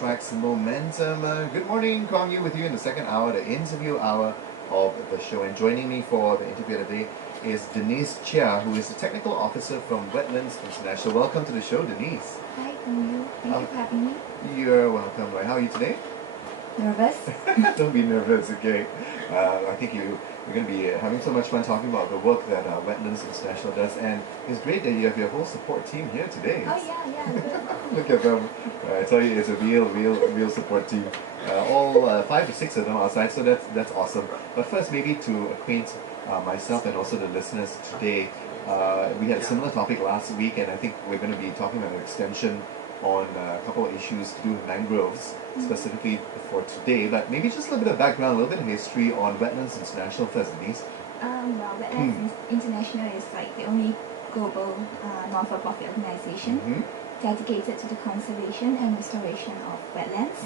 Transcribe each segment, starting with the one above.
Traxx Momentum. Good morning, Kwang Yu with you in the second hour, the interview hour of the show. And joining me for the interview today is Denise Cheah, who is the technical officer from Wetlands International. Welcome to the show, Denise. Hi, Kwang Yu. Thank you for having me. You're welcome. Right, how are you today? Nervous? Don't be nervous, okay? I think you're going to be having so much fun talking about the work that Wetlands International does, and it's great that you have your whole support team here today. Oh yeah, good. Look at them. I tell you, it's a real support team. All 5 to 6 of them outside, so that's awesome. But first, maybe to acquaint myself and also the listeners today, we had a similar topic last week, and I think we're going to be talking about an extension on a couple of issues to do with mangroves, specifically for today. But maybe just a little bit of background, a little bit of history on Wetlands International first, Denise. Wetlands International is like the only global non-for-profit organization dedicated to the conservation and restoration of wetlands.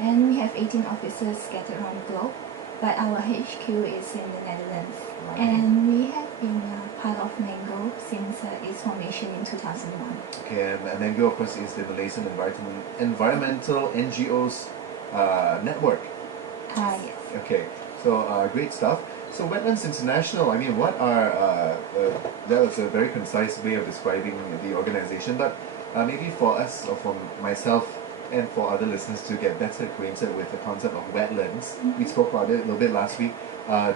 And we have 18 officers scattered around the globe, but our HQ is in the Netherlands. Right. And we have been part of MENGO since its formation in 2001. Okay, and MENGO, of course, is the Malaysian environmental NGOs network. Yes. Okay, so great stuff. So Wetlands International, I mean, what are, that was a very concise way of describing the organization, but maybe for us, or for myself, and for other listeners to get better acquainted with the concept of wetlands. We spoke about it a little bit last week.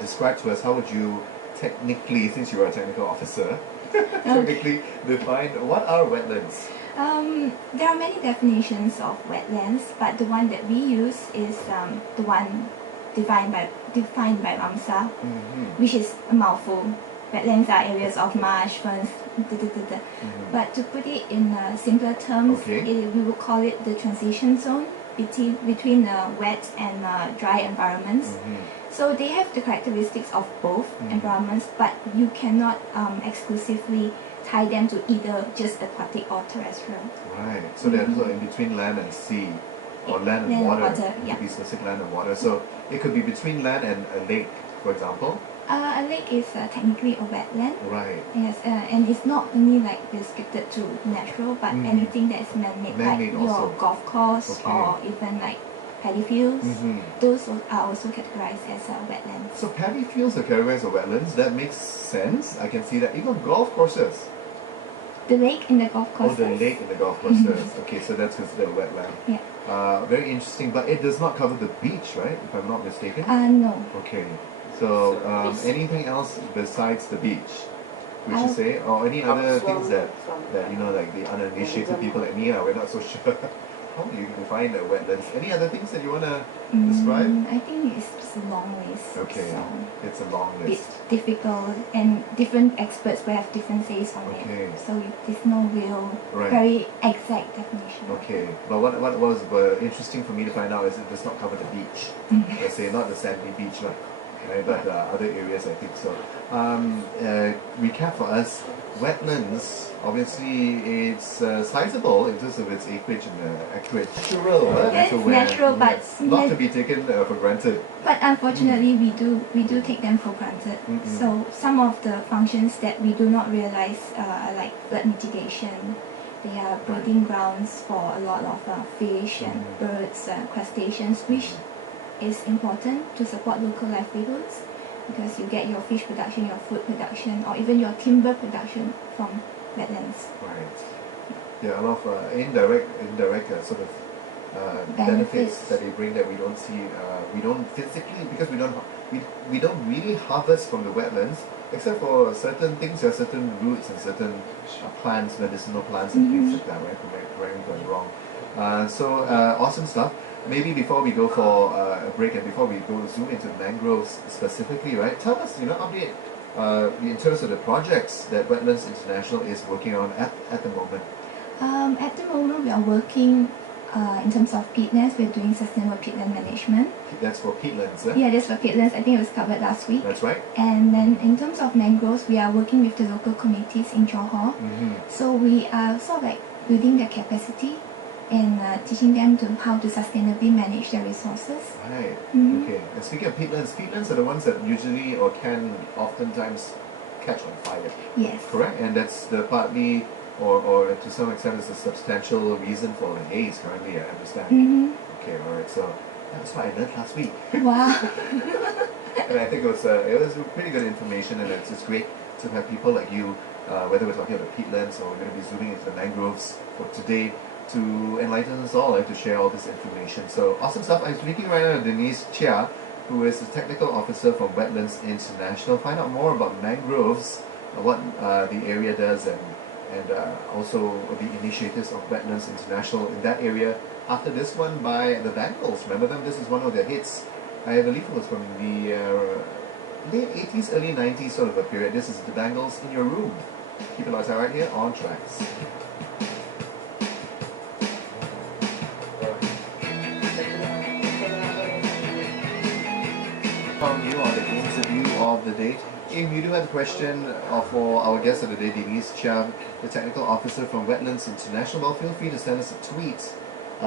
Describe to us, how would you technically, since you are a technical officer, technically define what are wetlands? There are many definitions of wetlands, but the one that we use is the one defined by Ramsar, which is a mouthful. Wetlands are areas of marsh, ferns, but to put it in simpler terms, we would call it the transition zone between wet and dry environments. So they have the characteristics of both environments, but you cannot exclusively tie them to either just aquatic or terrestrial. Right, so they're sort of in between land and sea, or land and water. It could be specific land and water. So it could be between land and a lake, for example. A lake is technically a wetland. Right. Yes, and it's not only like restricted to natural, but anything that is man-made, like your golf course or even like paddy fields. Those are also categorized as wetlands. So paddy fields are categorized as wetlands. That makes sense. I can see that. Even golf courses. The lake in the golf courses. Oh, the lake in the golf courses. Okay, so that's considered a wetland. Yeah. Very interesting, but it does not cover the beach, right? If I'm not mistaken. No. Okay. So anything else besides the beach, would you say, or any other things that you know, like the uninitiated people like me, we're not so sure. How do you define the wetlands? Any other things that you want to describe? I think it's just a long list. Okay, so it's a long list. It's difficult, and different experts will have different says on it. So there's no real, very exact definition. Okay, but what was interesting for me to find out is it does not cover the beach. Let's say not the sandy beach, right, but other areas, I think so. Recap for us, wetlands, obviously it's sizable in terms of its acreage and acreage. Natural, but not to be taken for granted. But unfortunately, we do take them for granted. So some of the functions that we do not realize are like flood mitigation. They are breeding grounds for a lot of fish and birds, crustaceans, which is important to support local livelihoods, because you get your fish production, your food production, or even your timber production from wetlands. Right. Yeah, a lot of indirect sort of benefits that they bring that we don't see. We don't physically, because we don't really harvest from the wetlands, except for certain things. There are certain roots and certain plants, medicinal plants and things like that. Right? Correct me if I'm wrong. So awesome stuff. Maybe before we go for a break and before we go zoom into mangroves specifically, right? Tell us, update in terms of the projects that Wetlands International is working on at the moment. At the moment, we are working in terms of peatlands. We're doing sustainable peatland management. That's for peatlands, eh? Yeah, that's for peatlands. I think it was covered last week. That's right. And then in terms of mangroves, we are working with the local communities in Johor. So we are sort of like building their capacity and teaching them to how to sustainably manage their resources. Right. Okay. And speaking of peatlands are the ones that usually or can oftentimes catch on fire. Yes. Correct. And that's the partly or to some extent is a substantial reason for the haze currently, I understand. Okay, alright, so that's what I learned last week. Wow. And I think it was pretty good information, and it's great to have people like you, whether we're talking about peatlands or we're going to be zooming into the mangroves for today, to enlighten us all, to share all this information. So awesome stuff. I'm speaking right now with Denise Cheah, who is the technical officer from Wetlands International. Find out more about mangroves, what the area does, and also the initiatives of Wetlands International in that area. After this one by the Bangles, remember them? This is one of their hits. I believe it was from the late 80s, early 90s sort of a period. This is the Bangles in Your Room. Keep it lights out right here on Traxx. From you on the interview of the day. If you do have a question for our guest of the day, Denise Cheah, the technical officer from Wetlands International, well, feel free to send us a tweet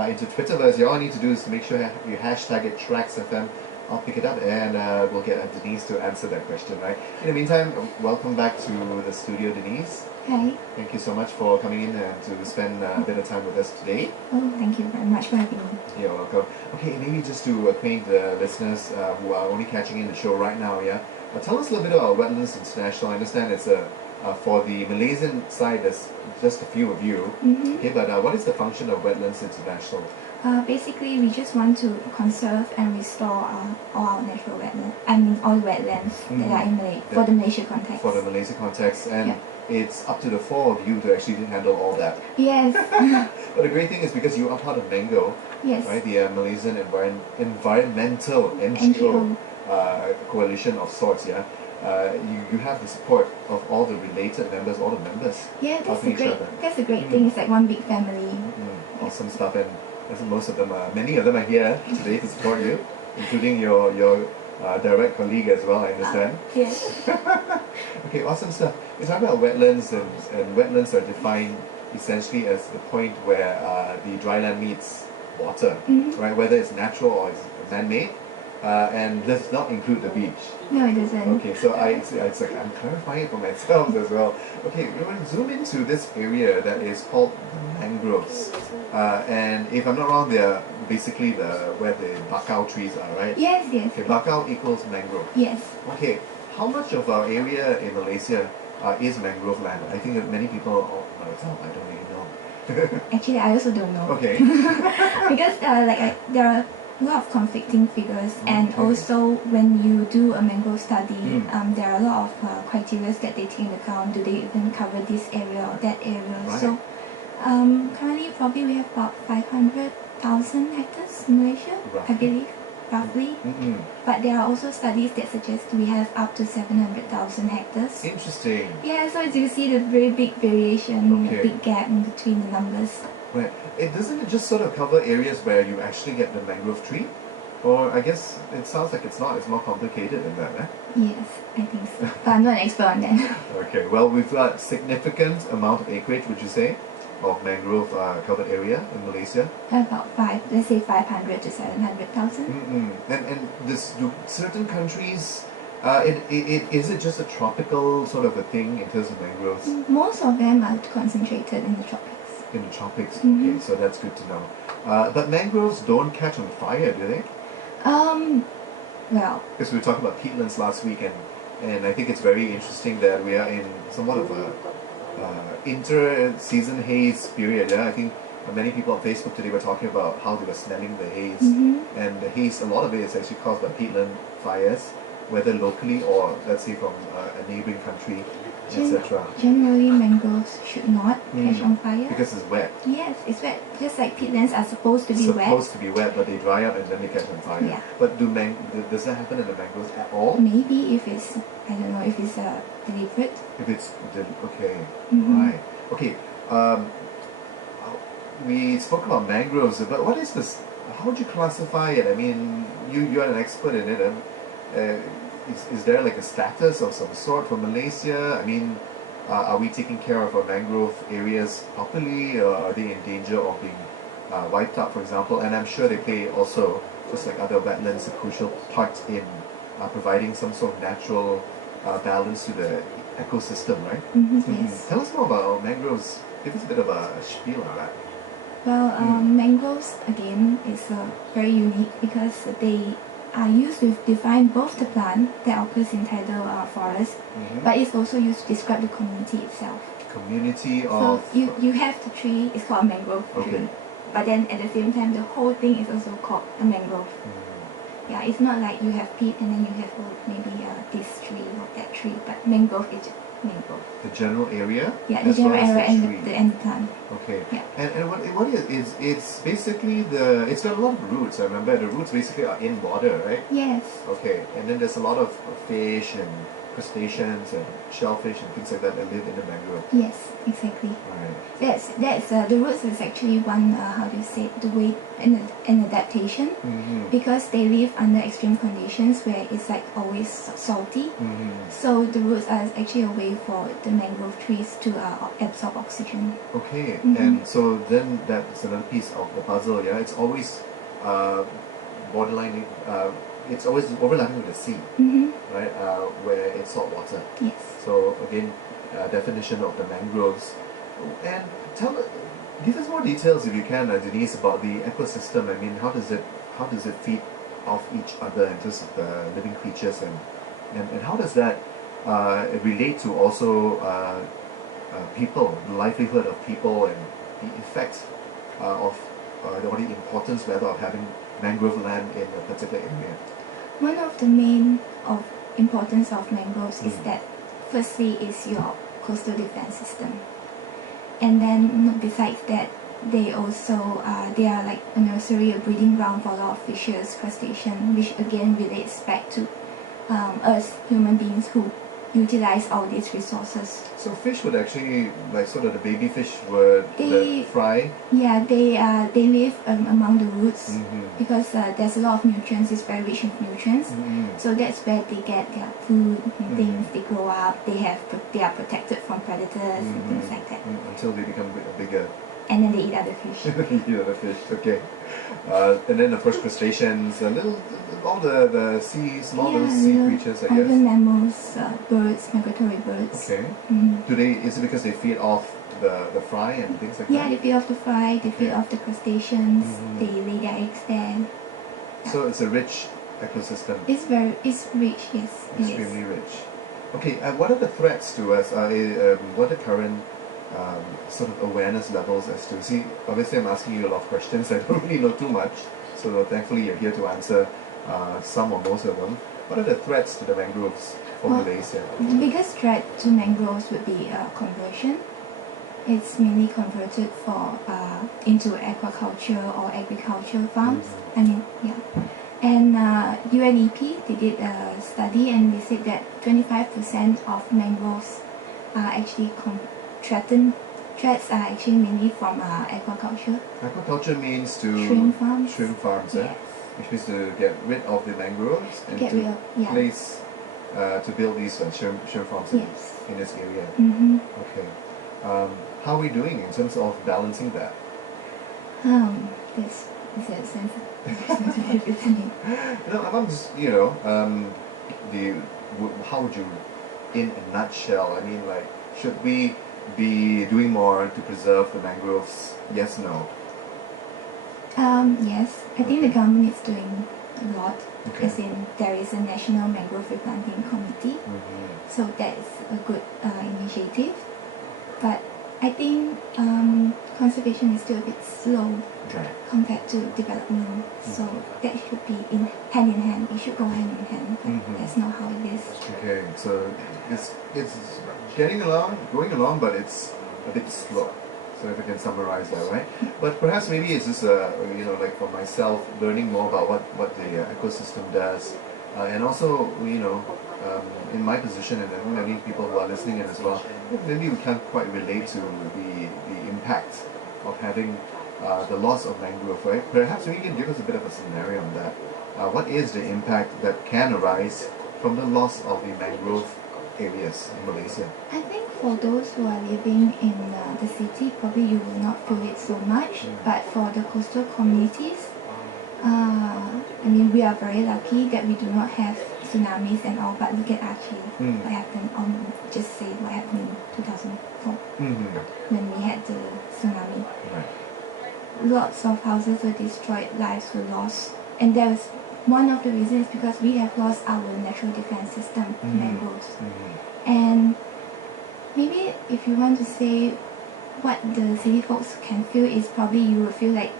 into Twitterverse. All you need to do is to make sure you hashtag it Traxx FM. I'll pick it up and we'll get Denise to answer that question, right? In the meantime, welcome back to the studio, Denise. Hi. Thank you so much for coming in and to spend a bit of time with us today. Oh, thank you very much for having me. You're welcome. Okay, maybe just to acquaint the listeners who are only catching in the show right now, tell us a little bit about Wetlands International. I understand it's for the Malaysian side, there's just a few of you. Okay, but what is the function of Wetlands International? Basically, we just want to conserve and restore all our natural wetlands. I mean, all wetlands that are in Malaysia, for the Malaysia context. For the Malaysia context, and it's up to the four of you to actually handle all that. Yes. But the great thing is because you are part of MENGO, yes, right? The Malaysian environmental NGO coalition of sorts, yeah. You have the support of all the related members, all the members. Yeah, that's a great thing. It's like one big family. Awesome stuff, and most of them many of them are here today to support you, including your direct colleague as well, I understand. Yes. Okay, awesome stuff. We're talking about wetlands, and wetlands are defined essentially as the point where the dry land meets water, right? Whether it's natural or it's man-made. And does not include the beach. No, it doesn't. Okay, so it's like I'm clarifying it for myself as well. Okay, we're going to zoom into this area that is called the mangroves. And if I'm not wrong, they're basically where the bakau trees are, right? Yes, yes. Okay, bakau equals mangrove. Yes. Okay, how much of our area in Malaysia is mangrove land? I think that many people, I don't really know. Actually, I also don't know. Okay. Because there are a lot of conflicting figures, and also when you do a mangrove study, there are a lot of criteria that they take into account. Do they even cover this area or that area? Right. So currently probably we have about 500,000 hectares in Malaysia, I believe, roughly. But there are also studies that suggest we have up to 700,000 hectares. Interesting. Yeah, so as you see the very big variation, a big gap in between the numbers. Right. Doesn't it just sort of cover areas where you actually get the mangrove tree? Or I guess it sounds like it's not. It's more complicated than that, eh? Yes, I think so. But I'm not an expert on that. Okay. Well, we've got significant amount of acreage, would you say, of mangrove covered area in Malaysia? About let's say 500 to 700,000. And do certain countries, is it just a tropical sort of a thing in terms of mangroves? Most of them are concentrated in the tropics. In the tropics, okay, so that's good to know. But mangroves don't catch on fire, do they? Well, because we were talking about peatlands last week, and I think it's very interesting that we are in somewhat of a inter-season haze period. Yeah, I think many people on Facebook today were talking about how they were smelling the haze, and the haze, a lot of it is actually caused by peatland fires, whether locally or let's say from a neighboring country, etc. Generally, mangroves should not catch on fire. Because it's wet. Yes, it's wet. Just like peatlands are supposed to be wet. Supposed to be wet, but they dry up and then they catch on fire. Yeah. But does that happen in the mangroves at all? Maybe if it's, I don't know, if it's deliberate. If it's, okay, right. Okay, we spoke about mangroves, but what is this, how would you classify it? I mean, you're an expert in it. Is there like a status of some sort for Malaysia? I mean, are we taking care of our mangrove areas properly? Or are they in danger of being wiped out, for example? And I'm sure they play also, just like other wetlands, a crucial part in providing some sort of natural balance to the ecosystem, right? Yes. Tell us more about mangroves Give us a bit of a spiel on that. Well, mangroves again is very unique because they are used to define both the plant that occurs in tidal forest, but it's also used to describe the community itself. Community So of... you have the tree, it's called a mangrove tree, but then at the same time the whole thing is also called a mangrove. Yeah, it's not like you have peat and then you have maybe this tree or that tree, but mangrove is mangrove. The general area? Yeah, the general area and the plant. Okay. Yeah. And what is it's basically it's got a lot of roots. I remember the roots basically are in water, right? Yes. Okay. And then there's a lot of fish and crustaceans and shellfish and things like that live in the mangrove. Yes, exactly. Right. That's the roots is actually one how do you say it, the way an adaptation because they live under extreme conditions where it's like always salty. So the roots are actually a way for the mangrove trees to absorb oxygen. Okay. And so then that's another piece of the puzzle. Yeah, it's always borderline. It's always overlapping with the sea, right? Where it's salt water. Yes. So again, definition of the mangroves, and give us more details if you can, Denise, about the ecosystem. I mean, how does it feed off each other in terms of the living creatures, and how does that relate to also people, the livelihood of people, and the effects or the importance rather of having mangrove land in a particular area? One of the main importance of mangroves is that firstly is your coastal defense system, and then besides that they also they are like a nursery, a breeding ground for a lot of fishes, crustaceans, which again relates back to us human beings who utilize all these resources. So fish would actually, like sort of the baby fish would fry? Yeah, they live among the roots because there's a lot of nutrients, it's very rich in nutrients. So that's where they get their food and things, they grow up, they are protected from predators and things like that. Until they become bigger. And then they eat other fish. Eat other fish, okay. And then of course crustaceans, all the small little sea creatures, I guess. Other mammals, birds, migratory birds. Okay. Is it because they feed off the fry and things like that? Yeah, they feed off the fry, they feed off the crustaceans, they lay their eggs there. Yeah. So it's a rich ecosystem. It's rich, yes. Extremely rich. Okay, what are the threats to us? What are the current sort of awareness levels as to, see, obviously I'm asking you a lot of questions, I don't really know too much, so thankfully you're here to answer some or most of them. What are the threats to the mangroves for Malaysia? The biggest threat to mangroves would be conversion. It's mainly converted into aquaculture or agricultural farms. I mean, yeah. And UNEP, they did a study and they said that 25% of mangroves are actually threats are actually mainly from aquaculture. Aquaculture means to... Shrimp farms. Shrimp farms, yes. Which means to get rid of the mangroves and place to build these shrimp farms in this area. Okay. How are we doing in terms of balancing that? This is a sensitive, isn't it? I'm just, how would you, in a nutshell, I mean, like, should we be doing more to preserve the mangroves? Yes, no? Yes, I think the government is doing a lot. As in, there is a National Mangrove Replanting Committee, so that is a good initiative. But I think conservation is still a bit slow compared to development, so that should be hand in hand. It should go hand in hand, but that's not how it is. Okay, so it's going along, but it's a bit slow. So if I can summarize that, right? But perhaps maybe it's just like for myself, learning more about what the ecosystem does, and also in my position, and I think many people who are listening in as well, maybe we can't quite relate to the impact of having the loss of mangrove, right? Perhaps you can give us a bit of a scenario on that. What is the impact that can arise from the loss of the mangrove areas in Malaysia? I think for those who are living in the city, probably you will not feel it so much. But for the coastal communities, I mean, we are very lucky that we do not have tsunamis and all, but look at actually what happened just say what happened in 2004 when we had the tsunami. Right. Lots of houses were destroyed, lives were lost, and there was one of the reasons because we have lost our natural defense system, mangroves. And maybe if you want to say what the city folks can feel is probably you will feel like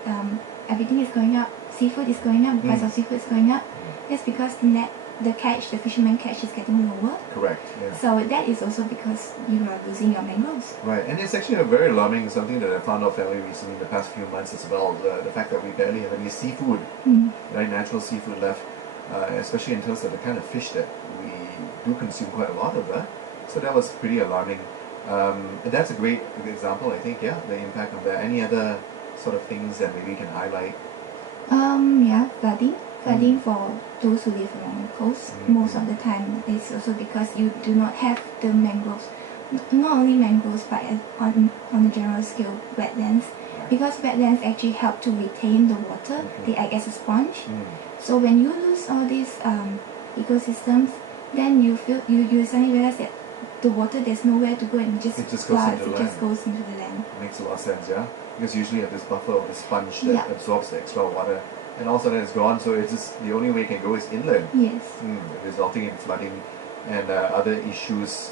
everything is going up, seafood is going up, the price of seafood is going up. Yes, because the fisherman catch is getting lower. Correct. Yeah. So that is also because you are losing your mangroves. Right, and it's actually a very alarming something that I found out fairly recently in the past few months as well. The fact that we barely have any seafood, right, natural seafood left, especially in terms of the kind of fish that we do consume quite a lot of that. So that was pretty alarming. And that's a great example, I think. Yeah, the impact of that. Any other sort of things that maybe you can highlight? Yeah, flooding for those who live along the coast. Most of the time it's also because you do not have the mangroves, not only mangroves but on a general scale wetlands, because wetlands actually help to retain the water. They act as a sponge. So when you lose all these ecosystems, then you suddenly realize that the water, there's nowhere to go, and it just goes into the land. Makes a lot of sense, yeah? Because usually you have this buffer of the sponge that absorbs the extra water, and all of a sudden it's gone, so it's just the only way it can go is inland. Yes. Resulting in flooding and other issues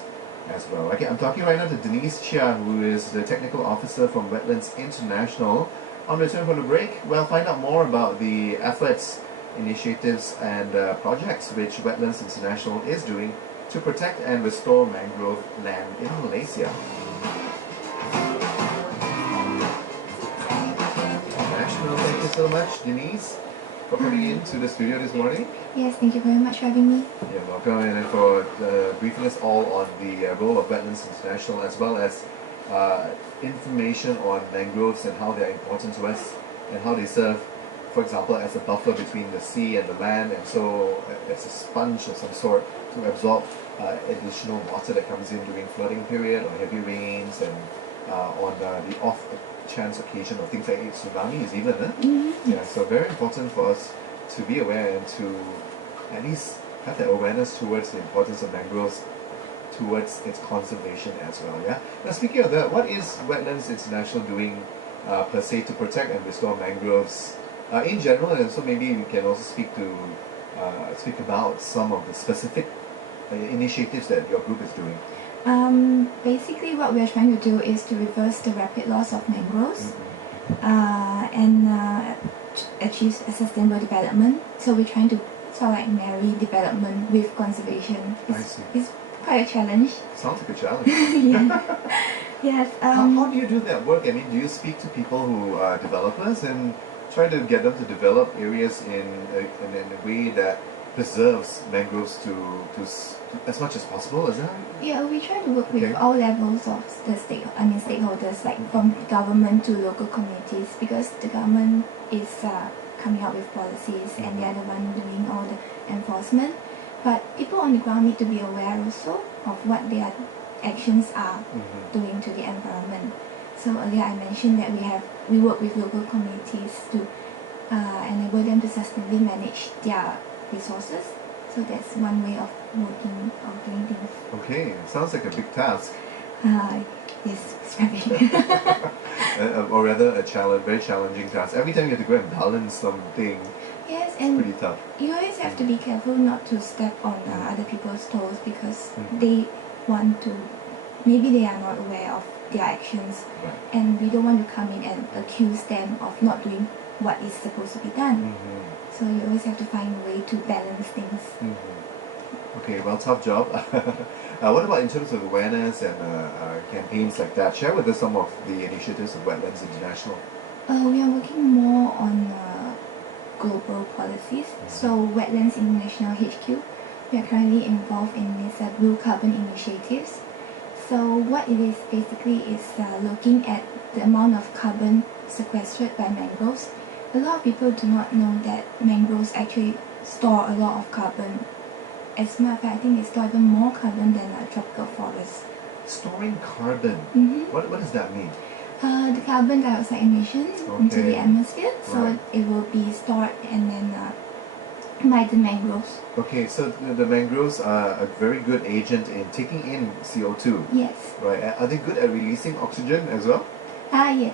as well. Okay, I'm talking right now to Denise Cheah, who is the Technical Officer from Wetlands International. On return from the break, we'll find out more about the efforts, initiatives and projects which Wetlands International is doing to protect and restore mangrove land in Malaysia. Thank you so much, Denise, for coming into the studio this morning. Yes, thank you very much for having me. You're welcome, and for briefing us all on the role of Wetlands International, as well as information on mangroves and how they're important to us and how they serve, for example, as a buffer between the sea and the land, and so as a sponge of some sort to absorb additional water that comes in during flooding period or heavy rains, and on the off chance occasion of things like tsunamis even. Yeah, so very important for us to be aware and to at least have that awareness towards the importance of mangroves, towards its conservation as well. Yeah. Now speaking of that, what is Wetlands International doing per se to protect and restore mangroves in general, and so maybe we can also speak about some of the specific initiatives that your group is doing. Basically what we are trying to do is to reverse the rapid loss of mangroves and achieve a sustainable development. So we're trying to sort of like marry development with conservation. It's quite a challenge. Sounds like a challenge. Yes. How do you do that work? I mean, do you speak to people who are developers and try to get them to develop areas in a way that preserves mangroves to as much as possible? Is that? Yeah, we try to work with all levels of the stakeholders, like from government to local communities, because the government is coming out with policies and they are the one doing all the enforcement. But people on the ground need to be aware also of what their actions are doing to the environment. So earlier I mentioned that we work with local communities to enable them to sustainably manage their resources. So that's one way of working, of doing things. Okay, sounds like a big task. Yes, it's very or rather a very challenging task. Every time you have to go and balance something, yes, it's and pretty tough. You always have to be careful not to step on other people's toes, because they want to, maybe they are not aware of their actions, and we don't want to come in and accuse them of not doing what is supposed to be done. So you always have to find a way to balance things. Okay, well, tough job. What about in terms of awareness and campaigns like that? Share with us some of the initiatives of Wetlands International. We are working more on global policies. So Wetlands International HQ, we are currently involved in these blue carbon initiatives. So what it is basically is looking at the amount of carbon sequestered by mangroves. A lot of people do not know that mangroves actually store a lot of carbon. As a matter of fact, I think they store even more carbon than a tropical forest. Storing carbon? What does that mean? The carbon dioxide emissions into the atmosphere, so Right. it will be stored and then by the mangroves. Okay, so the mangroves are a very good agent in taking in CO2. Yes. Right. Are they good at releasing oxygen as well? Yeah.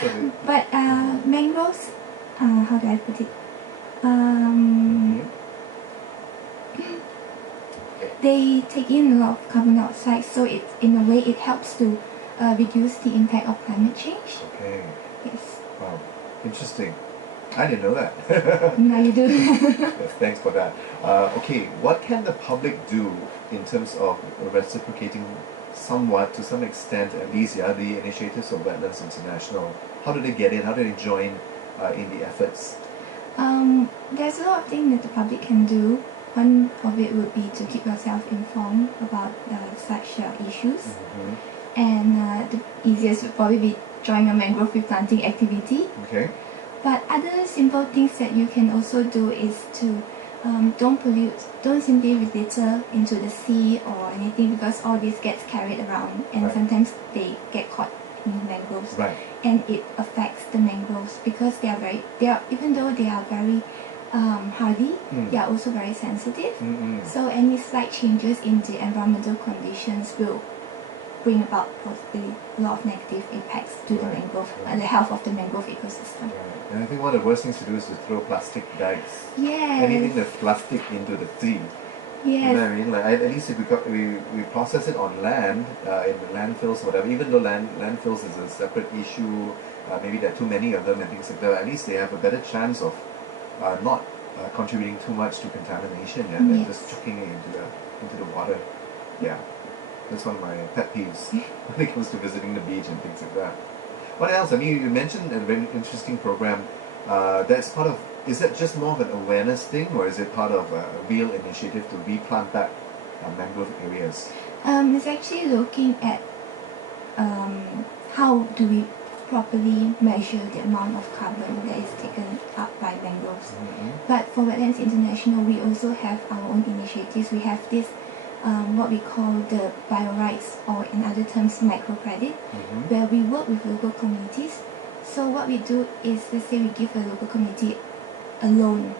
So they, But mangroves, how do I put it? Mhm. They take in a lot of carbon dioxide, so it in a way it helps to reduce the impact of climate change. Okay. Yes. Wow. Interesting. I didn't know that. Now you do. Yes, thanks for that. Okay, what can the public do in terms of reciprocating somewhat, to some extent at least, the initiatives of Wetlands International? How do they get in? How do they join in the efforts? There's a lot of things that the public can do. One of it would be to keep yourself informed about such issues. Mm-hmm. And the easiest would probably be join a mangrove replanting activity. Okay. But other simple things that you can also do is to don't pollute, don't simply litter into the sea or anything, because all this gets carried around and Right. sometimes they get caught in mangroves. Right. And it affects the mangroves because even though they are very hardy, they are also very sensitive. Mm-mm. So any slight changes in the environmental conditions will bring about possibly a lot of negative impacts to the Right, mangrove, right. the health of the mangrove ecosystem. Right. And I think one of the worst things to do is to throw plastic bags, Yes. anything that's plastic, into the sea. You know what Yes. I mean? Like, at least if we process it on land, in the landfills or whatever, even though landfills is a separate issue, maybe there are too many of them and things like that, at least they have a better chance of not contributing too much to contamination, and then Yes. just chucking it into the water. Yeah, that's one of my pet peeves when it comes to visiting the beach and things like that. What else? I mean, you mentioned a very interesting program. That's part of. Is that just more of an awareness thing, or is it part of a real initiative to replant back mangrove areas? It's actually looking at how do we properly measure the amount of carbon that is taken up by mangroves. Mm-hmm. But for Wetlands International, we also have our own initiatives. We have this, what we call the bio rights, or in other terms, microcredit, Mm-hmm. where we work with local communities. So what we do is, let's say we give a local community a loan,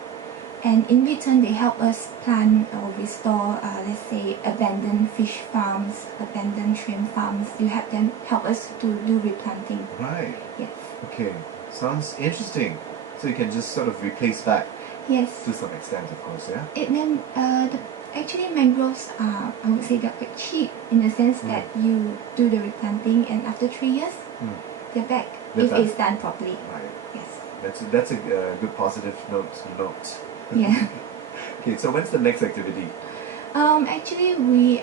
and in return they help us plant or restore, let's say, abandoned fish farms, abandoned shrimp farms. You help us to do replanting. Right. Yes. Okay. Sounds interesting. So you can just sort of replace back Yes. to some extent, of course. Yeah. Actually mangroves are, I would say, they're quite cheap in the sense that you do the replanting and after 3 years Mm. they're back They're if back. it's done properly. Right. Yes. That's a good positive note. Yeah. Okay. So when's the next activity? Actually we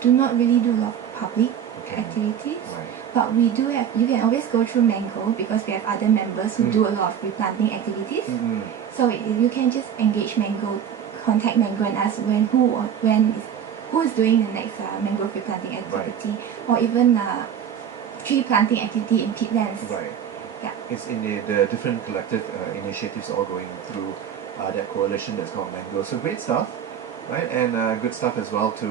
do not really do a lot of public Okay. activities. Right. But we do have, you can always go through Mango because we have other members who Mm. do a lot of replanting activities. Mm-hmm. So you can just engage Mango, contact Mango and ask who is doing the next mangrove replanting activity, or even tree planting activity in peatlands. Right. Yeah. It's in the different collective initiatives all going through that coalition that's called Mango. So great stuff, right? And good stuff as well to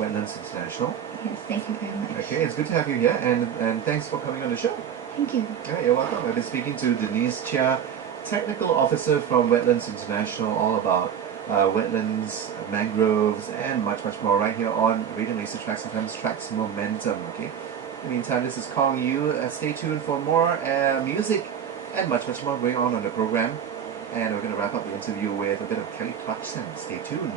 Wetlands International. Yes, thank you very much. Okay, it's good to have you here, and thanks for coming on the show. Thank you. Yeah, you're welcome. I've been speaking to Denise Cheah, Technical Officer from Wetlands International, all about wetlands, mangroves, and much, much more right here on Radio Malaysia Traxx FM's Traxx Momentum. Okay. In the meantime, this is calling you. Stay tuned for more music and much, much more going on the program. And we're going to wrap up the interview with a bit of Kelly Clarkson. Stay tuned.